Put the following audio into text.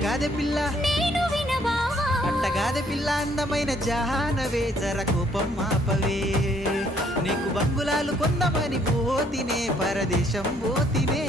అట్టగాదే పిల్ల నేను వినబావా అట్టగాదే పిల్ల అందమైన జానవే జర కోపం మాపవే నీకు బంగులాలు కొందమని పోతినే పరదేశం పోతినే